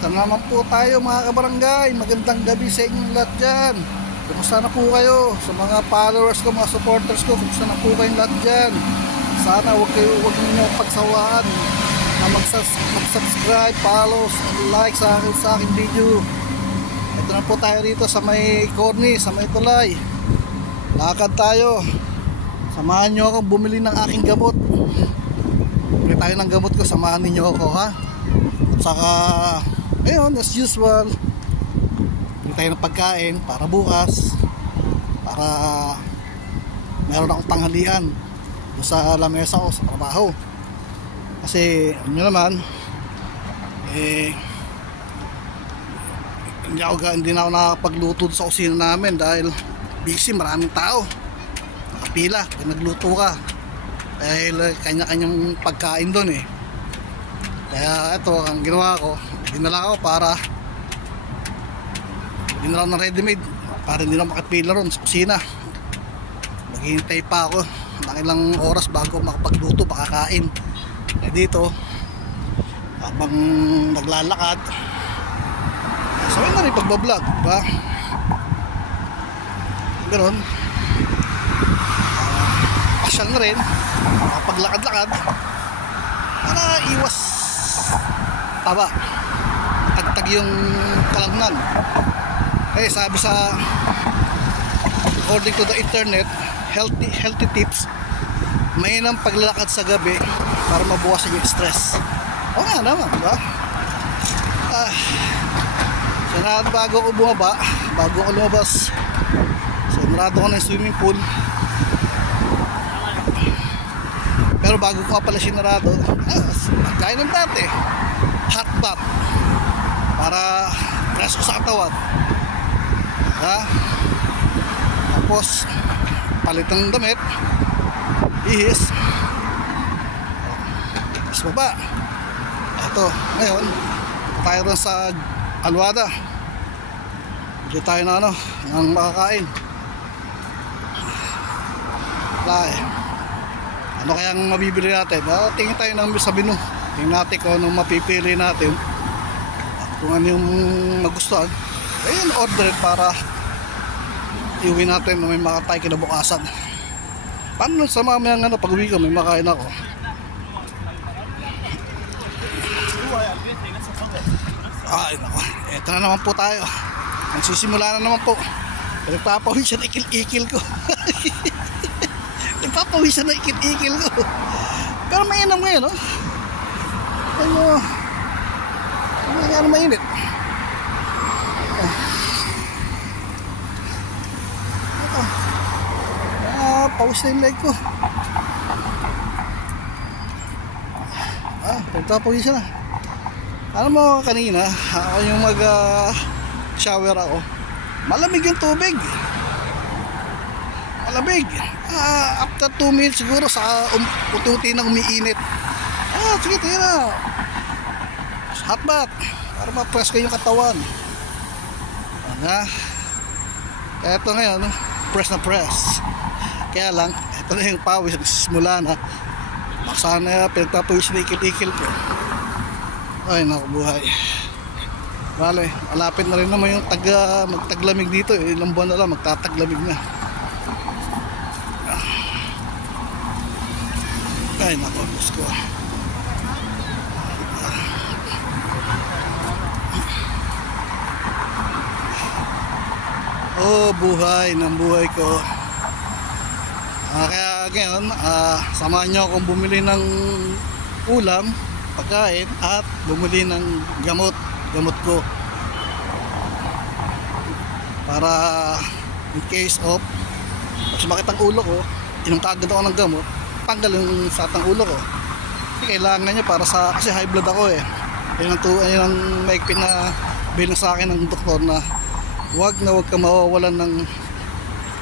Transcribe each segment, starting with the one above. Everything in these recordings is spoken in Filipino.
Ito naman po tayo mga kabarangay. Magandang gabi sa inyong lahat dyan. Kumusta na po kayo? Sa mga followers ko, mga supporters ko, kumusta na po kayong lahat dyan? Sana huwag ninyo pagsawaan na mag-subscribe, follow, like sa aking video. Ito na po tayo rito sa may cornice, sa may tulay. Lakad tayo. Samahan nyo akong bumili ng aking gamot. Bumili tayo ng gamot ko, samahan ninyo ako, ha? At saka ngayon, as usual, bili tayo ng pagkain para bukas, para meron akong tanghalian doon sa lamesa ko sa trabaho. Kasi ano nyo naman, hindi na ako nakapagluto sa kusina namin dahil busy, maraming tao, nakapila kaya nagluto ka dahil kanya-kanyang pagkain doon eh. Kaya ito ang ginawa ko, dinala ko para dinala ng ready made para hindi na makapila ron sa kusina. Maghihintay pa ako ng ilang oras bago makapagluto, makakain. Eh dito habang naglalakad, sabay na rin pagbablog, diba? Ganon, pasyal na rin, paglakad-lakad para iwas taba, tagtag yung kalagnan. Eh sabi sa, according to the internet, healthy tips, mainam paglalakad sa gabi para mabawasan yung stress. O nga naman, diba? Bago ko bumaba, bago ko lumabas, sinarado ko na yung swimming pool. Pero bago ko pala sinarado, magkain ng dati hot bath para fresh ko sa katawan, tapos palit ng damit, ihis, tapos baba. Ito ngayon tayo rin sa Alwada, bili tayo na ng makakain. Ano kayang mabibili natin? Tingin tayo ng sa menu, tingin natin kung anong mapipili natin, kung ano yung magustuhan, ayun, order para iuwi natin na may makatay kinabukasan. Paano sa mamayang pag uwi ko may makain ako? Ay nako, eto na naman po tayo, magsisimula na naman po. Nagpapawisan na ikil-ikil ko. Nagpapawisan na ikil-ikil ko. Pero mainam ngayon, no? Ano mainit. Ito, pawis na yung leg ko. Nagpapawisan na. Alam mo, kanina ako yung shower ako, malamig yung tubig, malamig. After 2 minutes siguro sa ututi na umiinit, sige tayo na hot bath para ma-press ko yung katawan. Kaya ito ngayon, press na press. Kaya lang, ito na yung pawis, simula na maksana, pinagpapawis na ikil-ikil ko. Ay nakubuhay. Vale, malapit na rin naman yung magtaglamig dito. Ilang buwan na lang magtataglamig na. Ay naku, Diyos ko. Oh, buhay ng buhay ko. Kaya ngayon, samahan nyo akong bumili ng ulam, pagkain, at bumili ng gamot ko para in case of sumakit ang ulo ko, inom kaagad ako ng gamot, tanggal yung sakit ng ulo ko. Kasi kailangan niya para sa, kasi high blood ako eh. Ayun ang maigpit na bilang sa akin ng doktor na huwag ka mawawalan ng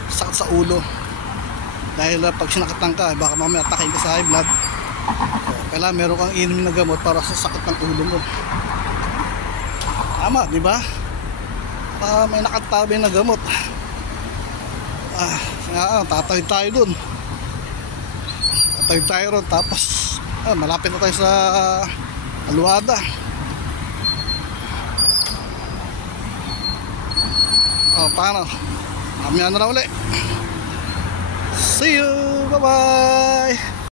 sakit sa ulo dahil pag sinakatan ka baka mamaya atakin ka sa high blood. Kailangan meron kang inumin na gamot para sa sakit ng ulo mo. Tama, di ba? May nakatabi na gamot. Tatawid tayo dun. Tatawid tayo ron. Tapos malapit na tayo sa Alwada. paano? Mamaya na lang uli. See you! Bye bye!